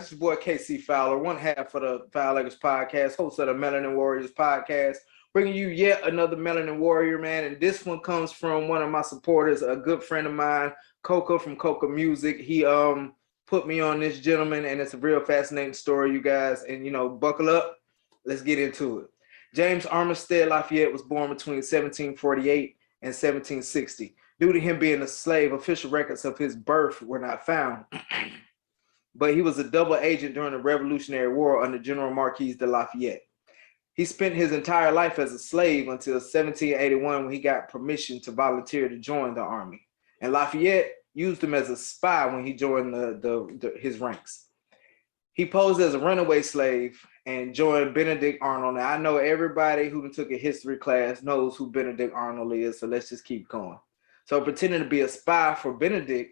guys? It's your boy KC Fowler, one half of the Fowler's podcast, host of the Melanin Warriors podcast, bringing you yet another Melanin Warrior, man. And this one comes from one of my supporters, a good friend of mine, Coca from Coca Music. He put me on this gentleman, and it's a real fascinating story, you guys. And buckle up. Let's get into it. James Armistead Lafayette was born between 1748 and 1760. Due to him being a slave, official records of his birth were not found. But he was a double agent during the Revolutionary War under General Marquis de Lafayette. He spent his entire life as a slave until 1781 when he got permission to volunteer to join the army. And Lafayette used him as a spy when he joined his ranks. He posed as a runaway slave and joined Benedict Arnold. Now, I know everybody who took a history class knows who Benedict Arnold is, so let's just keep going. So pretending to be a spy for Benedict,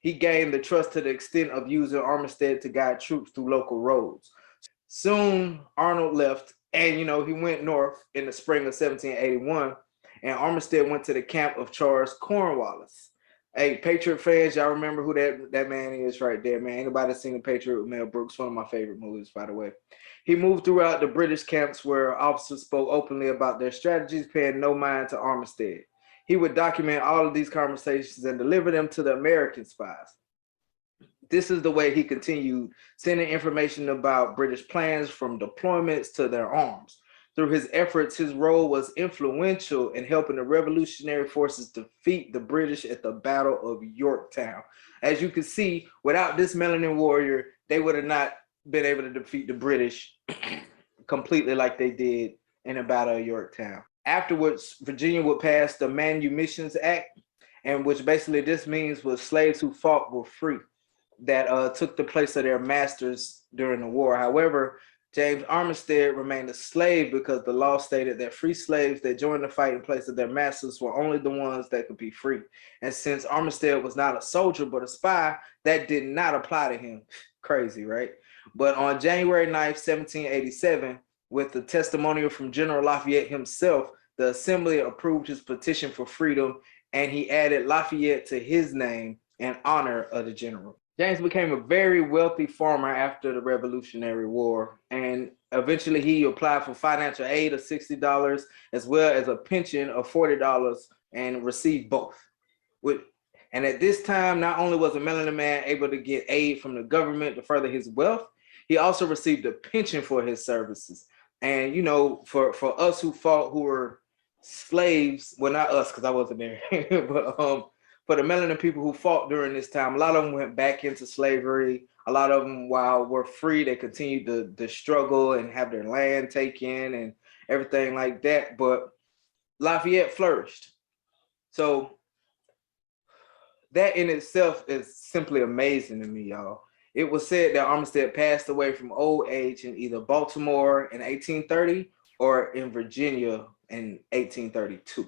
he gained the trust to the extent of using Armistead to guide troops through local roads. Soon, Arnold left, and he went north in the spring of 1781, and Armistead went to the camp of Charles Cornwallis. Hey, Patriot fans, y'all remember who that man is right there, man. Anybody seen The Patriot with Mel Brooks? One of my favorite movies, by the way. He moved throughout the British camps where officers spoke openly about their strategies, paying no mind to Armistead. He would document all of these conversations and deliver them to the American spies. This is the way he continued sending information about British plans from deployments to their arms. Through his efforts, his role was influential in helping the revolutionary forces defeat the British at the Battle of Yorktown. As you can see, without this Melanin Warrior, they would have not been able to defeat the British completely like they did in the Battle of Yorktown. Afterwards, Virginia would pass the Manumissions Act, and which basically this means was slaves who fought were free, that took the place of their masters during the war. However, James Armistead remained a slave because the law stated that free slaves that joined the fight in place of their masters were only the ones that could be free. And since Armistead was not a soldier but a spy, that did not apply to him. Crazy, right? But on January 9th, 1787, with the testimonial from General Lafayette himself, the Assembly approved his petition for freedom, and he added Lafayette to his name in honor of the general. James became a very wealthy farmer after the Revolutionary War, and eventually he applied for financial aid of $60 as well as a pension of $40 and received both. And at this time, not only was a melanin man able to get aid from the government to further his wealth, he also received a pension for his services. And for us who fought, who were slaves, well, not us because I wasn't there, but for the melanin people who fought during this time, a lot of them went back into slavery. A lot of them, while were free, they continued to struggle and have their land taken and everything like that. But Lafayette flourished. So that in itself is simply amazing to me, y'all. It was said that Armistead passed away from old age in either Baltimore in 1830 or in Virginia in 1832.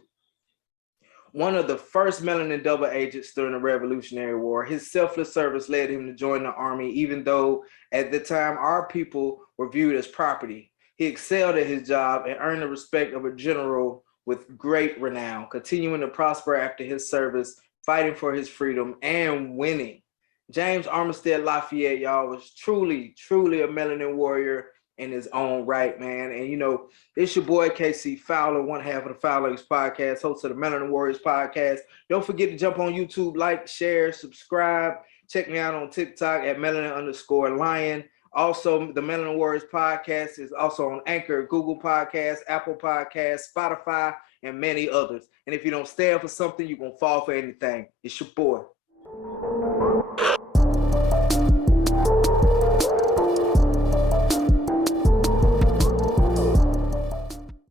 One of the first melanin double agents during the Revolutionary War, his selfless service led him to join the army, even though at the time our people were viewed as property. He excelled at his job and earned the respect of a general with great renown, continuing to prosper after his service, fighting for his freedom and winning. James Armistead Lafayette, y'all, was truly, truly a melanin warrior in his own right, man. And it's your boy KC Fowler, one half of the Fowler's podcast, host of the Melanin Warriors podcast. Don't forget to jump on YouTube, like, share, subscribe. Check me out on TikTok at melanin_lion. Also, the Melanin Warriors podcast is also on Anchor, Google Podcasts, Apple Podcasts, Spotify, and many others. And if you don't stand for something, you're going to fall for anything. It's your boy.